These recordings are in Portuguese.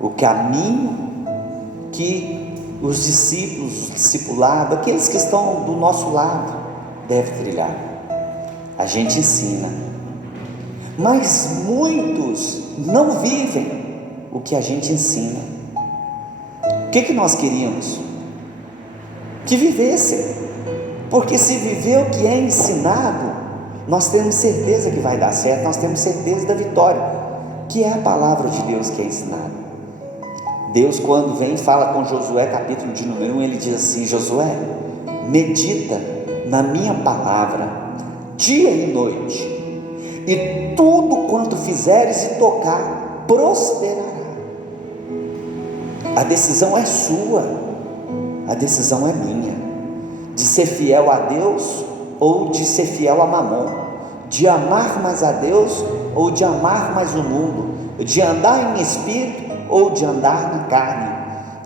o caminho que os discípulos, o discipulado, aqueles que estão do nosso lado, devem trilhar. A gente ensina, mas muitos não vivem o que a gente ensina. O que nós queríamos? Que vivessem, porque se viver o que é ensinado, nós temos certeza que vai dar certo, nós temos certeza da vitória, que é a palavra de Deus que é ensinada. Deus, quando vem e fala com Josué, capítulo de número 1, ele diz assim: Josué, medita na minha palavra dia e noite, e tudo quanto fizeres e tocar prosperará. A decisão é sua, a decisão é minha, de ser fiel a Deus ou de ser fiel a Mamon, de amar mais a Deus ou de amar mais o mundo, de andar em espírito ou de andar na carne.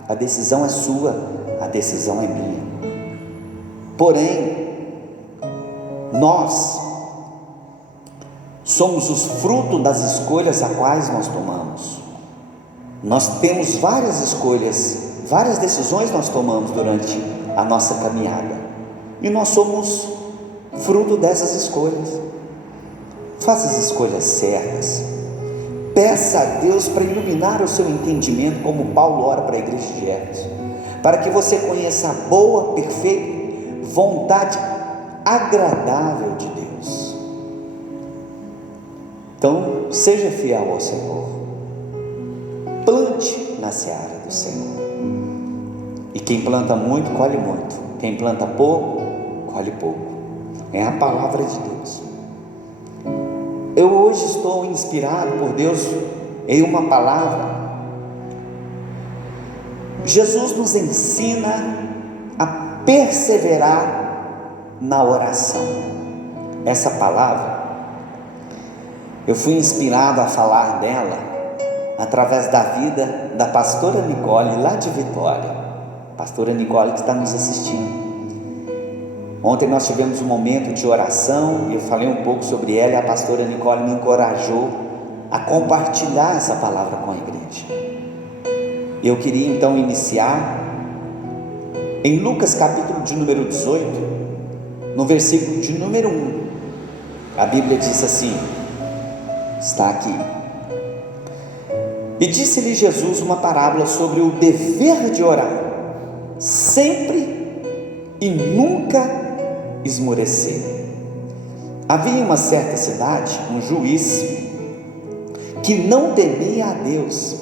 A decisão é sua, a decisão é minha. Porém, nós somos os frutos das escolhas a quais nós tomamos. Nós temos várias escolhas, várias decisões nós tomamos durante a nossa caminhada, e nós somos fruto dessas escolhas. Faça as escolhas certas, peça a Deus para iluminar o seu entendimento, como Paulo ora para a igreja de Éfeso, para que você conheça a boa, perfeita vontade agradável de Deus. Então, seja fiel ao Senhor, plante na seara do Senhor, e quem planta muito, colhe muito, quem planta pouco, colhe pouco. É a palavra de Deus. Eu hoje estou inspirado por Deus em uma palavra. Jesus nos ensina a perseverar na oração. Essa palavra, eu fui inspirado a falar dela através da vida da pastora Nicole, lá de Vitória. Pastora Nicole que está nos assistindo. Ontem nós tivemos um momento de oração e eu falei um pouco sobre ela, e a pastora Nicole me encorajou a compartilhar essa palavra com a igreja. Eu queria então iniciar em Lucas capítulo de número 18, no versículo de número 1. A Bíblia diz assim, está aqui: e disse-lhe Jesus uma parábola sobre o dever de orar, sempre e nunca esmorecer. Havia em uma certa cidade um juiz que não temia a Deus,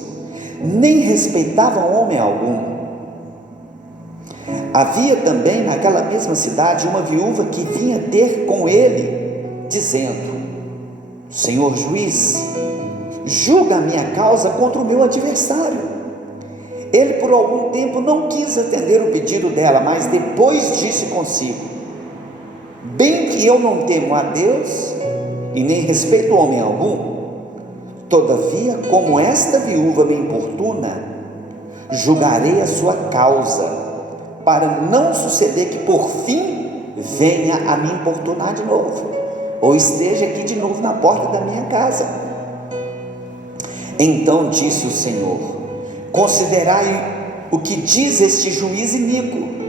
nem respeitava homem algum. Havia também naquela mesma cidade uma viúva que vinha ter com ele, dizendo: Senhor juiz, julga a minha causa contra o meu adversário. Ele por algum tempo não quis atender o pedido dela, mas depois disse consigo: bem que eu não temo a Deus e nem respeito homem algum, todavia, como esta viúva me importuna, julgarei a sua causa, para não suceder que por fim venha a me importunar de novo, ou esteja aqui de novo na porta da minha casa. Então disse o Senhor: considerai o que diz este juiz iníquo.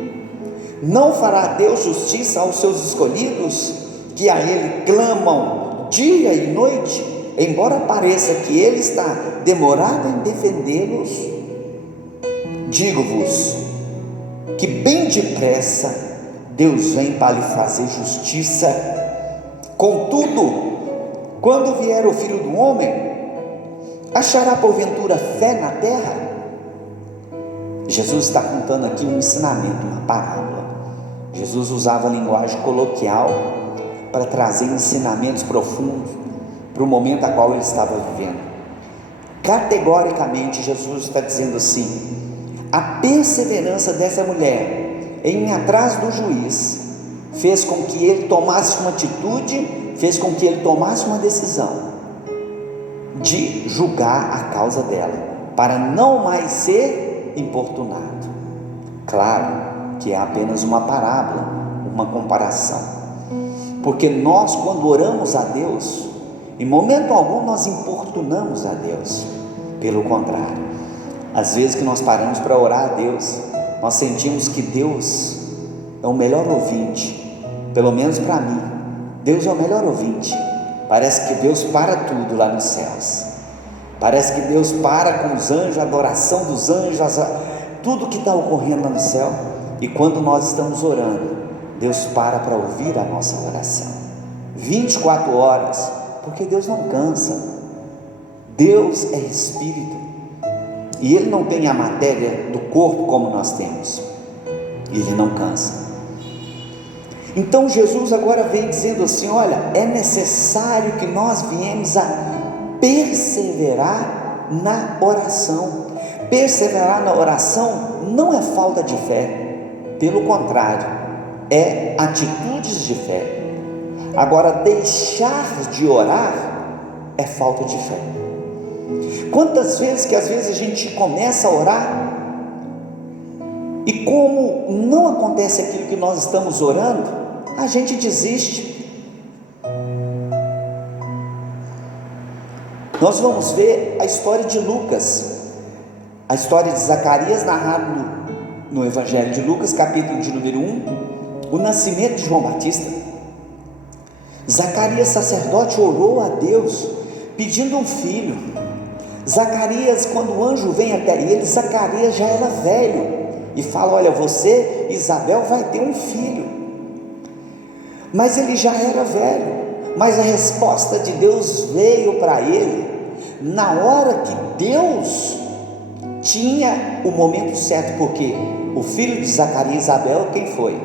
Não fará Deus justiça aos seus escolhidos, que a Ele clamam dia e noite, embora pareça que Ele está demorado em defendê-los? Digo-vos que bem depressa Deus vem para lhe fazer justiça. Contudo, quando vier o Filho do Homem, achará porventura fé na terra? Jesus está contando aqui um ensinamento, uma parábola. Jesus usava a linguagem coloquial para trazer ensinamentos profundos para o momento a qual ele estava vivendo. Categoricamente, Jesus está dizendo assim: a perseverança dessa mulher em ir atrás do juiz fez com que ele tomasse uma atitude, fez com que ele tomasse uma decisão de julgar a causa dela, para não mais ser importunado. Claro que é apenas uma parábola, uma comparação, porque nós, quando oramos a Deus, em momento algum nós importunamos a Deus. Pelo contrário, Às vezes que nós paramos para orar a Deus, nós sentimos que Deus é o melhor ouvinte, pelo menos para mim, Deus é o melhor ouvinte. Parece que Deus para tudo lá nos céus, parece que Deus para com os anjos, a adoração dos anjos, tudo que está ocorrendo lá no céu, e quando nós estamos orando, Deus para ouvir a nossa oração, 24 horas, porque Deus não cansa. Deus é Espírito, e Ele não tem a matéria do corpo como nós temos, Ele não cansa. Então Jesus agora vem dizendo assim: olha, é necessário que nós viemos a perseverar na oração. Perseverar na oração não é falta de fé, pelo contrário, é atitudes de fé. Agora, deixar de orar é falta de fé. Quantas vezes que às vezes a gente começa a orar, e como não acontece aquilo que nós estamos orando, a gente desiste. Nós vamos ver a história de Lucas, a história de Zacarias, narrado no Evangelho de Lucas, capítulo de número 1, o nascimento de João Batista. Zacarias, sacerdote, orou a Deus pedindo um filho. Zacarias, quando o anjo vem até ele, Zacarias já era velho e fala: olha, você, Isabel, vai ter um filho. Mas ele já era velho, mas a resposta de Deus veio para ele na hora que Deus tinha o momento certo, porque o filho de Zacarias e Isabel, quem foi?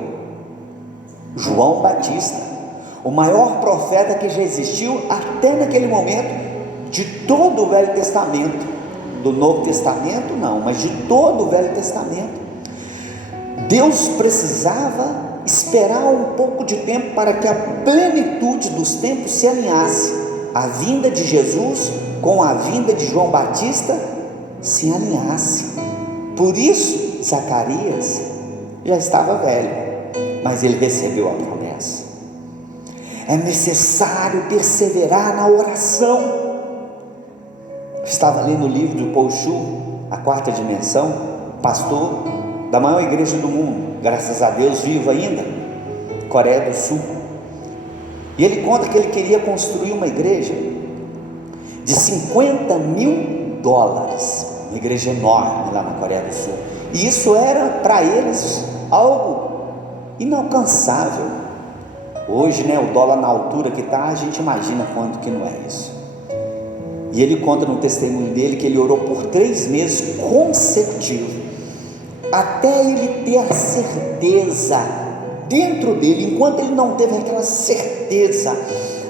João Batista, o maior profeta que já existiu até naquele momento, de todo o Velho Testamento, do Novo Testamento não, mas de todo o Velho Testamento. Deus precisava esperar um pouco de tempo para que a plenitude dos tempos se alinhasse, a vinda de Jesus com a vinda de João Batista se alinhasse. Por isso Zacarias já estava velho, mas ele recebeu a promessa. É necessário perseverar na oração. Eu estava lendo o livro do Paul Chu, A Quarta Dimensão, pastor da maior igreja do mundo, graças a Deus, vivo ainda, Coreia do Sul. E ele conta que ele queria construir uma igreja de $50 mil, uma igreja enorme lá na Coreia do Sul, e isso era para eles algo inalcançável. Hoje, né, o dólar na altura que está, a gente imagina quanto que não é isso. E ele conta no testemunho dele que ele orou por 3 meses consecutivos, até ele ter a certeza dentro dele. Enquanto ele não teve aquela certeza,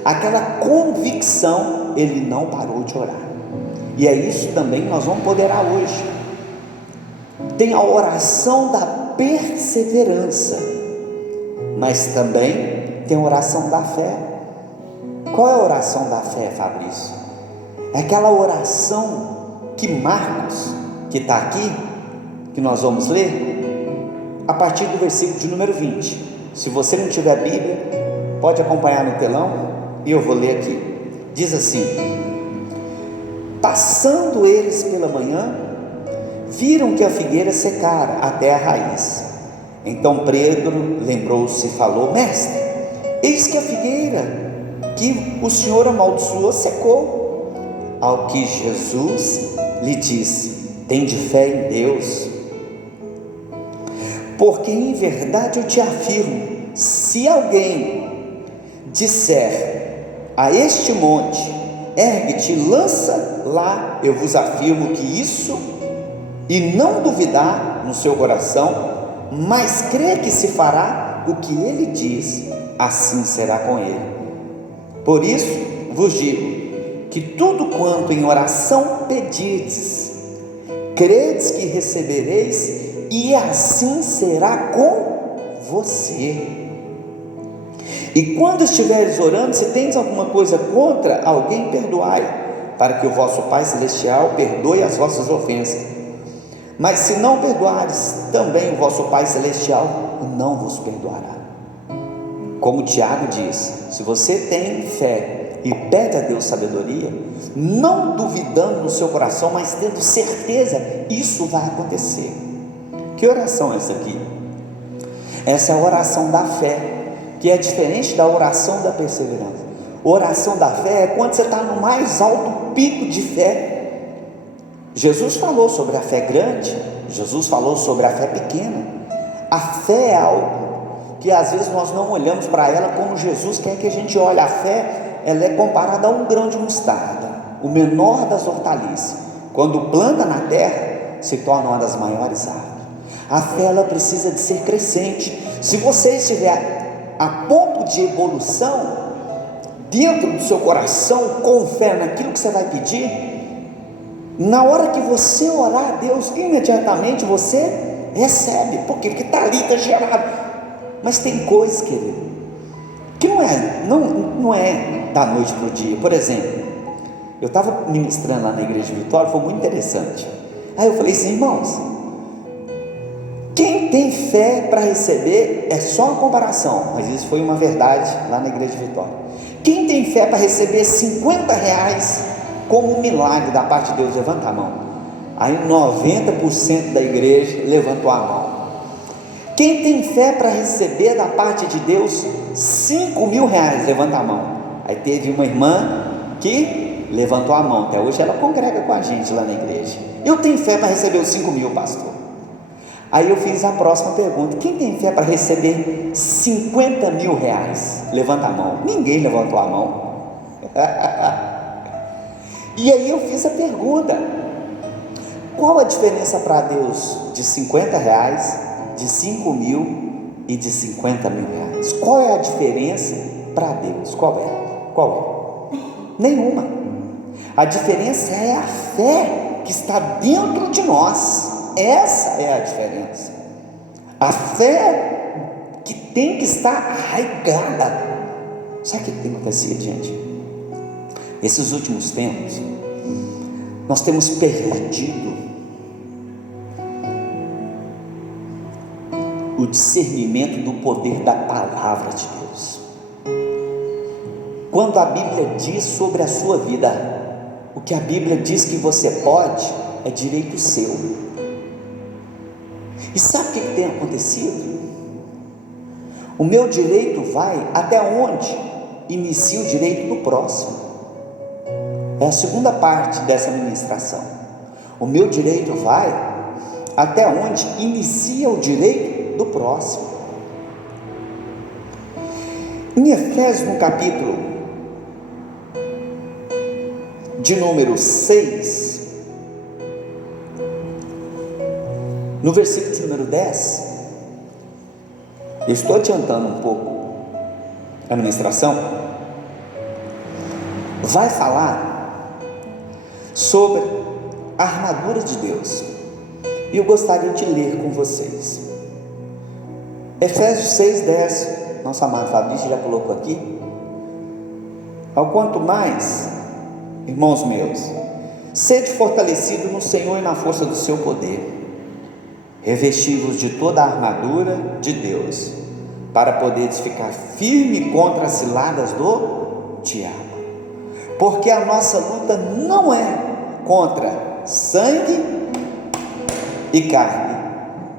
aquela convicção, ele não parou de orar. E é isso também que nós vamos poderar hoje. Tem a oração da perseverança, mas também tem a oração da fé. Qual é a oração da fé, Fabrício? É aquela oração que Marcos, que está aqui, que nós vamos ler a partir do versículo de número 20. Se você não tiver Bíblia, pode acompanhar no telão e eu vou ler aqui. Diz assim: passando eles pela manhã, viram que a figueira secara até a raiz. Então Pedro lembrou-se e falou: mestre, eis que a figueira que o Senhor amaldiçoou secou. Ao que Jesus lhe disse: tende fé em Deus, porque em verdade eu te afirmo, se alguém disser a este monte, ergue-te, lança lá, eu vos afirmo que isso, e não duvidar no seu coração, mas crer que se fará o que ele diz, assim será com ele. Por isso vos digo, que tudo quanto em oração pedirdes, credes que recebereis, e assim será com você. E quando estiveres orando, se tens alguma coisa contra alguém, perdoai, para que o vosso Pai Celestial perdoe as vossas ofensas. Mas se não perdoares, também o vosso Pai Celestial não vos perdoará. Como Tiago diz, se você tem fé e pede a Deus sabedoria, não duvidando no seu coração, mas tendo certeza, isso vai acontecer. Que oração é essa aqui? Essa é a oração da fé, que é diferente da oração da perseverança. Oração da fé é quando você está no mais alto pico de fé. Jesus falou sobre a fé grande, Jesus falou sobre a fé pequena. A fé é algo que às vezes nós não olhamos para ela como Jesus quer que a gente olhe. A fé, ela é comparada a um grão de mostarda, o menor das hortaliças. Quando planta na terra, se torna uma das maiores árvores. A fé, ela precisa de ser crescente. Se você estiver a ponto de evolução dentro do seu coração, com fé naquilo que você vai pedir, na hora que você orar a Deus, imediatamente você recebe. Por quê? Porque está ali, está gerado. Mas tem coisas, querido, que não é da noite para o dia. Por exemplo, eu estava ministrando lá na igreja de Vitória, foi muito interessante. Aí eu falei assim: irmãos, quem tem fé para receber, é só uma comparação, mas isso foi uma verdade lá na igreja de Vitória. Quem tem fé para receber R$50 como um milagre da parte de Deus, levanta a mão. Aí 90% da igreja levantou a mão. Quem tem fé para receber da parte de Deus R$5.000, levanta a mão. Aí teve uma irmã que levantou a mão, até hoje ela congrega com a gente lá na igreja. Eu tenho fé para receber os 5.000, pastor. Aí eu fiz a próxima pergunta: quem tem fé para receber R$50.000? Levanta a mão. Ninguém levantou a mão. E aí eu fiz a pergunta: qual a diferença para Deus de R$50, de 5.000 e de R$50.000? Qual é a diferença para Deus? Qual é? Nenhuma. A diferença é a fé que está dentro de nós. Essa é a diferença. A fé que tem que estar arraigada. Sabe o que tem acontecido, gente? Esses últimos tempos, nós temos perdido o discernimento do poder da palavra de Deus. Quando a Bíblia diz sobre a sua vida, o que a Bíblia diz que você pode, é direito seu. E sabe o que tem acontecido? O meu direito vai até onde inicia o direito do próximo. É a segunda parte dessa ministração. O meu direito vai até onde inicia o direito do próximo. Em Efésios, no capítulo de número 6, no versículo de número 10, eu estou adiantando um pouco a ministração, vai falar sobre a armadura de Deus, e eu gostaria de ler com vocês. Efésios 6:10, nosso amado Fabrício já colocou aqui. Ao quanto mais, irmãos meus, sede fortalecidos no Senhor e na força do seu poder, revesti-vos de toda a armadura de Deus, para poderes ficar firme contra as ciladas do diabo, porque a nossa luta não é contra sangue e carne,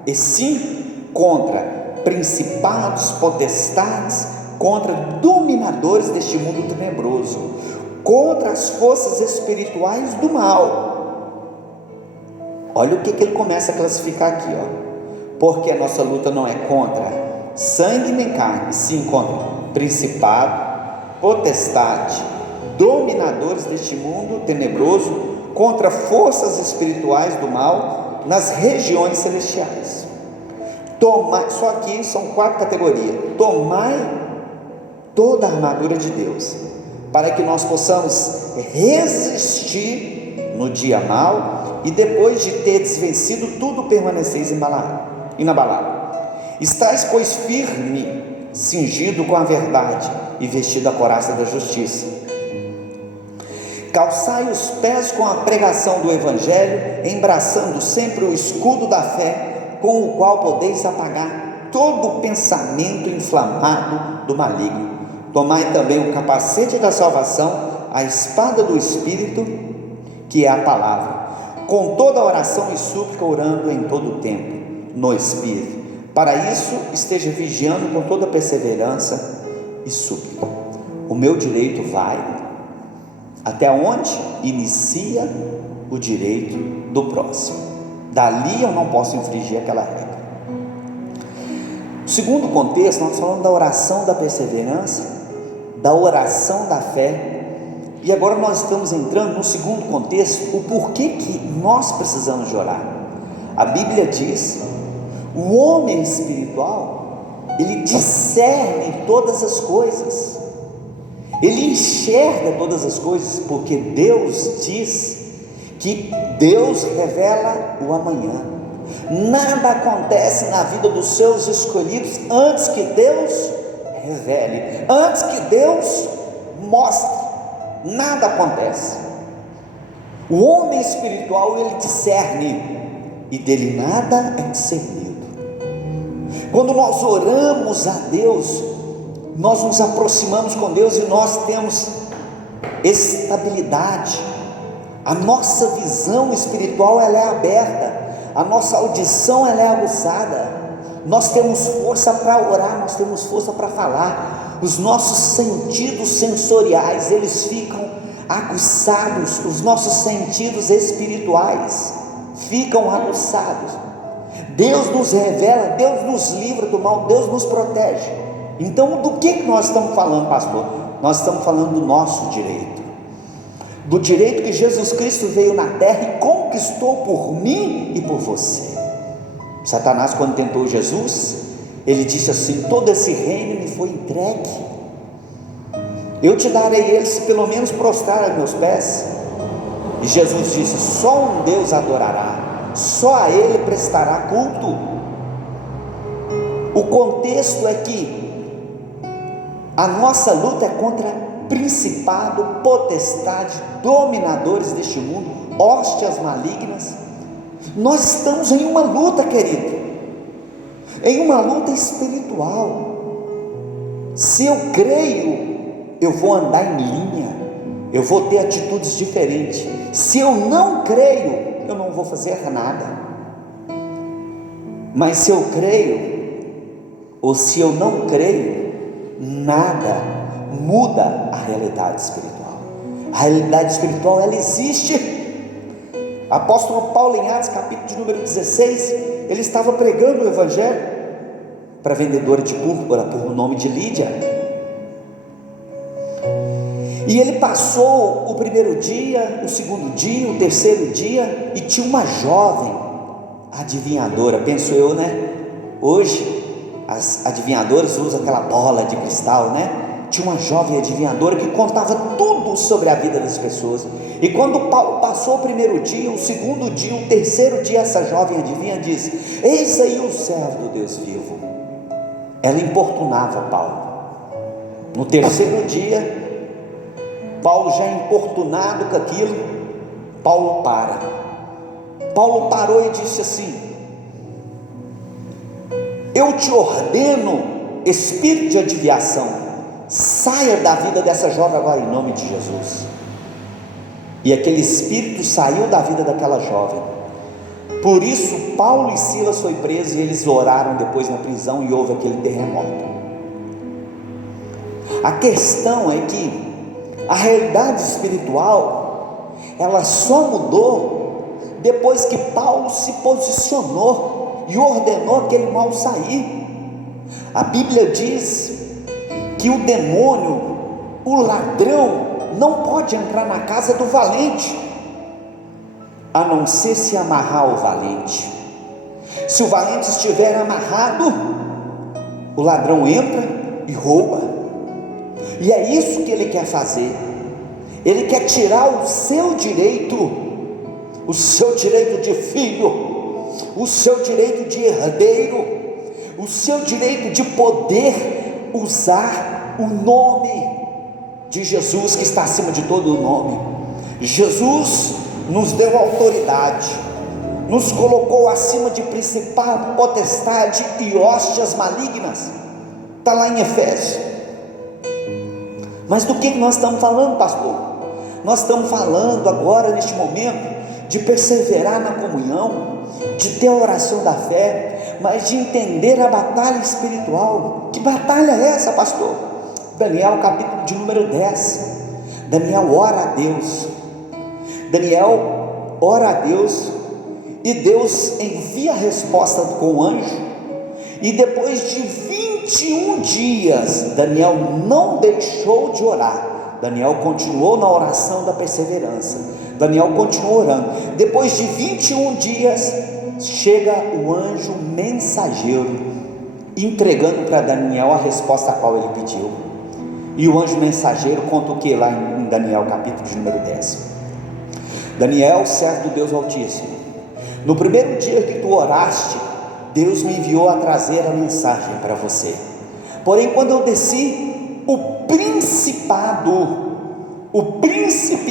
e sim contra principados, potestades, contra dominadores deste mundo tenebroso, contra as forças espirituais do mal. Olha o que ele começa a classificar aqui, porque a nossa luta não é contra sangue nem carne, sim contra principado, potestade, dominadores deste mundo tenebroso, contra forças espirituais do mal nas regiões celestiais. Tomai, só aqui são 4 categorias. Tomai toda a armadura de Deus, para que nós possamos resistir no dia mau, e depois de teres vencido tudo, permaneceis inabalável. Estais, pois, firme, cingido com a verdade, e vestido a couraça da justiça. Calçai os pés com a pregação do Evangelho, embraçando sempre o escudo da fé, com o qual podeis apagar todo o pensamento inflamado do maligno. Tomai também o capacete da salvação, a espada do Espírito, que é a palavra, com toda oração e súplica, orando em todo o tempo, no Espírito. Para isso, esteja vigiando com toda perseverança e súplica. O meu direito vai até onde inicia o direito do próximo. Dali eu não posso infringir aquela regra. No segundo contexto, nós falamos da oração da perseverança, da oração da fé. E agora nós estamos entrando no segundo contexto, o porquê que nós precisamos de orar. A Bíblia diz: o homem espiritual, ele discerne todas as coisas, ele enxerga todas as coisas, porque Deus diz que Deus revela o amanhã. Nada acontece na vida dos seus escolhidos antes que Deus revele, antes que Deus mostre. Nada acontece. O homem espiritual, ele discerne, e dele nada é discernido. Quando nós oramos a Deus, nós nos aproximamos com Deus e nós temos estabilidade. A nossa visão espiritual, ela é aberta, a nossa audição, ela é aguçada, nós temos força para orar, nós temos força para falar. Os nossos sentidos sensoriais, eles ficam aguçados, os nossos sentidos espirituais ficam aguçados. Deus nos revela, Deus nos livra do mal, Deus nos protege. Então, do que nós estamos falando, pastor? Nós estamos falando do nosso direito, do direito que Jesus Cristo veio na terra e conquistou por mim e por você. Satanás, quando tentou Jesus, ele disse assim: todo esse reino me foi entregue, eu te darei ele se pelo menos prostrar a meus pés. E Jesus disse: só um Deus adorará, só a ele prestará culto. O contexto é que a nossa luta é contra principado, potestade, dominadores deste mundo, hóstias malignas. Nós estamos em uma luta, querido, em uma luta espiritual. Se eu creio, eu vou andar em linha, eu vou ter atitudes diferentes. Se eu não creio, eu não vou fazer nada. Mas se eu creio, ou se eu não creio, nada muda a realidade espiritual. A realidade espiritual, ela existe. Apóstolo Paulo, em Atos capítulo de número 16, ele estava pregando o evangelho para a vendedora de púrpura por nome de Lídia, e ele passou o primeiro dia, o segundo dia, o terceiro dia, e tinha uma jovem adivinhadora, penso eu, né? Hoje as adivinhadoras usam aquela bola de cristal, né? Tinha uma jovem adivinhadora que contava tudo sobre a vida das pessoas. E quando Paulo passou o primeiro dia, o segundo dia, o terceiro dia, essa jovem adivinha diz: eis aí o servo do Deus vivo. Ela importunava Paulo. No terceiro dia, Paulo já importunado com aquilo, Paulo parou e disse assim: eu te ordeno, espírito de adivinhação, saia da vida dessa jovem agora, em nome de Jesus. E aquele espírito saiu da vida daquela jovem. Por isso Paulo e Silas foi preso, e eles oraram depois na prisão, e houve aquele terremoto. A questão é que a realidade espiritual, ela só mudou depois que Paulo se posicionou e ordenou aquele mal sair. A Bíblia diz que o demônio, o ladrão, não pode entrar na casa do valente, a não ser se amarrar o valente. Se o valente estiver amarrado, o ladrão entra e rouba. E é isso que ele quer fazer. Ele quer tirar o seu direito de filho, o seu direito de herdeiro, o seu direito de poder usar o nome de Jesus, que está acima de todo o nome. Jesus nos deu autoridade, nos colocou acima de principado, potestade e hóstias malignas. Está lá em Efésios. Mas do que nós estamos falando, pastor? Nós estamos falando agora, neste momento, de perseverar na comunhão, de ter a oração da fé, mas de entender a batalha espiritual. Que batalha é essa, pastor? Daniel, capítulo de número 10. Daniel ora a Deus. Daniel ora a Deus, e Deus envia a resposta com o anjo. E depois de 21 dias, Daniel não deixou de orar. Daniel continuou na oração da perseverança. Daniel continuou orando. Depois de 21 dias, chega o anjo mensageiro, entregando para Daniel a resposta a qual ele pediu. E o anjo mensageiro conta o que lá em Daniel, capítulo de número 10? Daniel, servo do Deus Altíssimo, no primeiro dia que tu oraste, Deus me enviou a trazer a mensagem para você. Porém, quando eu desci, o príncipe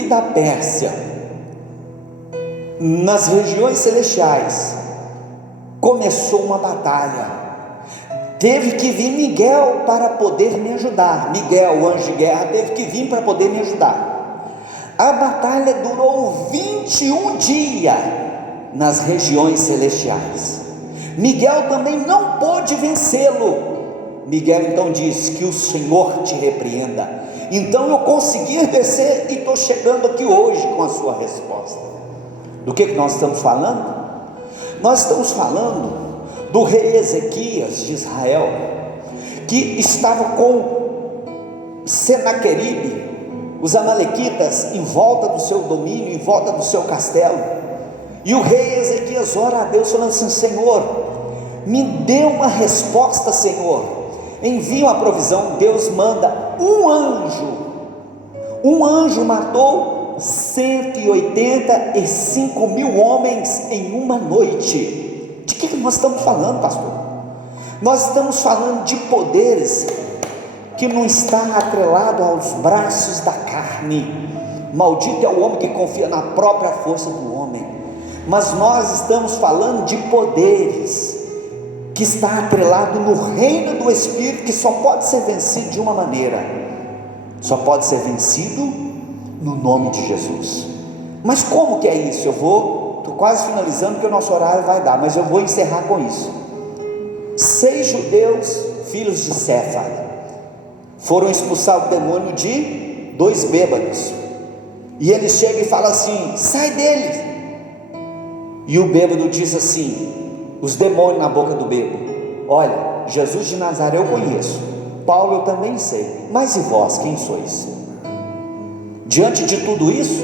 da Pérsia, nas regiões celestiais, começou uma batalha. Teve que vir Miguel para poder me ajudar. Miguel, o anjo de guerra, teve que vir para poder me ajudar. A batalha durou 21 dias nas regiões celestiais. Miguel também não pôde vencê-lo. Miguel então disse: que o Senhor te repreenda. Então eu consegui descer e estou chegando aqui hoje com a sua resposta. Do que nós estamos falando? Nós estamos falando do rei Ezequias de Israel, que estava com Senaqueribe, os amalequitas, em volta do seu domínio, em volta do seu castelo. E o rei Ezequias ora a Deus falando assim: Senhor, me dê uma resposta, Senhor, envia uma provisão. Deus manda um anjo matou 185 mil homens em uma noite. De que nós estamos falando, pastor? Nós estamos falando de poderes que não está atrelado aos braços da carne. Maldito é o homem que confia na própria força do homem. Mas nós estamos falando de poderes que está atrelado no reino do Espírito, que só pode ser vencido de uma maneira: só pode ser vencido no nome de Jesus. Mas como que é isso? Estou quase finalizando, porque o nosso horário vai dar, mas eu vou encerrar com isso. 6 judeus, filhos de Céfaro, foram expulsar o demônio de 2 bêbados, e ele chega e fala assim: sai deles. E o bêbado diz assim, os demônios na boca do bêbado: olha, Jesus de Nazaré eu conheço, Paulo eu também sei, mas e vós, quem sois? Diante de tudo isso,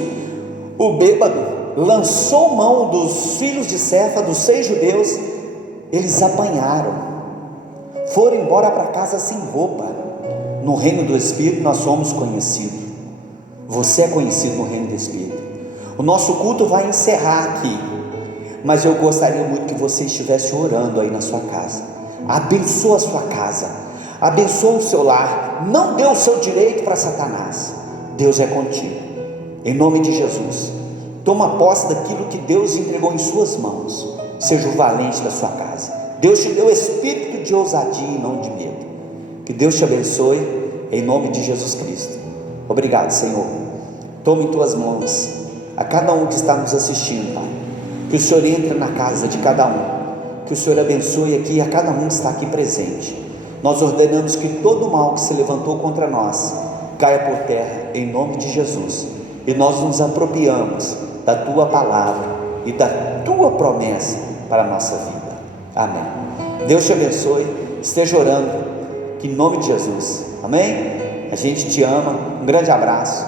o bêbado lançou mão dos filhos de Céfaro, dos 6 judeus. Eles apanharam, foram embora para casa sem roupa. No reino do Espírito nós somos conhecidos. Você é conhecido no reino do Espírito. O nosso culto vai encerrar aqui, mas eu gostaria muito que você estivesse orando aí na sua casa. Abençoa a sua casa, abençoa o seu lar. Não dê o seu direito para Satanás. Deus é contigo, em nome de Jesus. Toma posse daquilo que Deus entregou em suas mãos. Seja o valente da sua casa. Deus te deu espírito de ousadia e não de medo. Que Deus te abençoe, em nome de Jesus Cristo. Obrigado, Senhor. Toma em tuas mãos a cada um que está nos assistindo, Pai. Que o Senhor entre na casa de cada um, que o Senhor abençoe aqui a cada um que está aqui presente. Nós ordenamos que todo mal que se levantou contra nós caia por terra, em nome de Jesus. E nós nos apropriamos da tua palavra e da tua promessa para a nossa vida. Amém. Deus te abençoe. Esteja orando, que em nome de Jesus. Amém. A gente te ama. Um grande abraço.